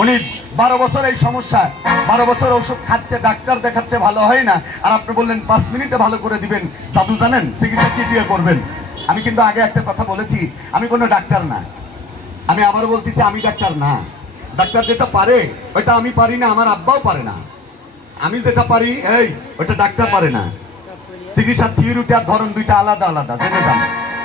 উনি 12 বছর এই সমস্যা, 12 বছর ওষুধ খাচ্ছে, ডাক্তার দেখাচ্ছে, ভালো হয় না। আর আপনি বললেন 5 মিনিটে ভালো করে দিবেন। জাদু জানেন? চিকিৎসা কি দিয়ে করবেন? আমি কিন্তু আগে একটা কথা বলেছি, আমি কোনো ডাক্তার না। আমি আবারও বলতেছি, আমি ডাক্তার না। ডাক্তার যেটা পারে ওইটা আমি পারি না, আমার আব্বাও পারে না। আমি যেটা পারি ওইটা ডাক্তার পারে না। চিকিৎসার থিওরিটা ধরন দুইটা আলাদা আলাদা, জেনে যান।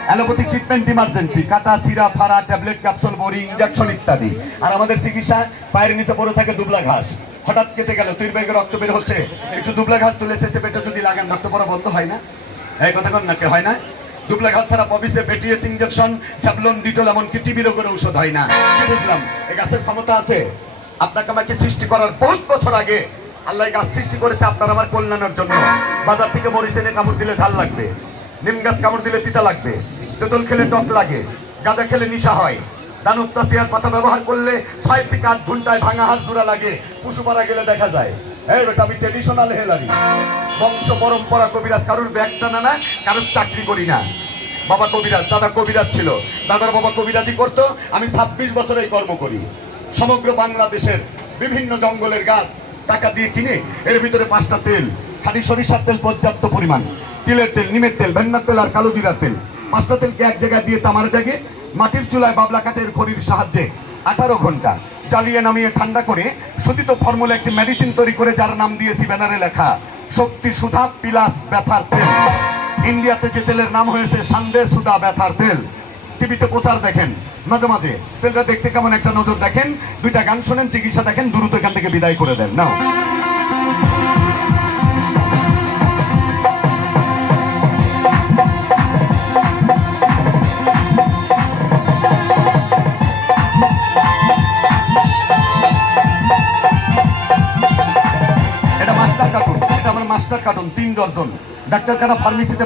অ্যালোপ্যাথিক ট্রিটমেন্ট ইমার্জেন্সি, কাটা, সিরা, ফাড়া, ট্যাবলেট, ক্যাপসুল, বড়ি, ইনজেকশন ইত্যাদি। আর আমাদের চিকিৎসা পায়ের নিচে পড়ে থাকে দুবলা ঘাস। হঠাৎ কেটে গেল, তুই বেগে রক্ত বের হচ্ছে, একটু দুবলা ঘাস তুলে শেষে পেটে যদি লাগান, রক্ত পড়া বন্ধ হয় না? এই কথা কন নাকি হয় না? দুবলা ঘাস ছাড়া পবিসে বেটিএস ইনজেকশন, স্যাভলন, ডিটল, এমনকি টিবি রোগের ঔষধ হয় না। কি বুঝলাম? এই গাছের ক্ষমতা আছে। আপনাকে আমাকে সৃষ্টি করার বহুত বছর আগে আল্লাহ গাছ সৃষ্টি করেছে আপনার আমার কল্যাণের জন্য। বাজার থেকে মরিচ এনে কামড় দিলে ঝাল লাগবে, নিম গাছ কামড় দিলে তিতা লাগবে, তেঁতুল খেলে টক লাগে, গাঁজা খেলে নিশা হয়, দানব চাষিয়ার পাতা ব্যবহার করলে 6 থেকে 8 ঘন্টায় ভাঙা হাত জোড়া লাগে, পশু পাড়া গেলে দেখা যায়। বেটা, আমি ট্রেডিশনাল হেলারি, বংশ পরম্পরা কবিরাজ, কারোর ব্যাগ টানা না, কারোর চাকরি করি না। বাবা কবিরাজ, দাদা কবিরাজ ছিল, দাদার বাবা কবিরাজি করতো, আমি 26 বছর এই কর্ম করি। সমগ্র বাংলাদেশের বিভিন্ন জঙ্গলের গাছ টাকা দিয়ে কিনে এর ভিতরে 5টা তেল, খাঁটি সরিষার তেল পর্যাপ্ত পরিমাণ, তিলের তেল, নিমের তেল, ভেন্নার তেল আর কালো জিরার তেল, 5টা তেলকে এক জায়গায় দিয়ে তামার জাগে মাটির চুলায় বাবলা কাঠের খড়ির সাহায্যে 18 ঘন্টা জ্বালিয়ে নামিয়ে ঠান্ডা করে শোধিত ফর্মুলা একটি মেডিসিন তৈরি করে, যার নাম দিয়েছি ব্যানারে লেখা শক্তি সুধা পিলাস ব্যথার তেল। ইন্ডিয়াতে যে তেলের নাম হয়েছে সান্দে সুধা ব্যথার তেল। টিভিতে প্রচার দেখেন মাঝে মাঝে, তেলটা দেখতে কেমন একটা নজর দেখেন, 2টা গান শোনেন, চিকিৎসা দেখেন, দ্রুত এখান থেকে বিদায় করে দেন। নাও, এটা মাস্টার কার্টুন, এটা আমার মাস্টার কার্টুন, 3 ডজন। ডাক্তার কারা ফার্মেসিতে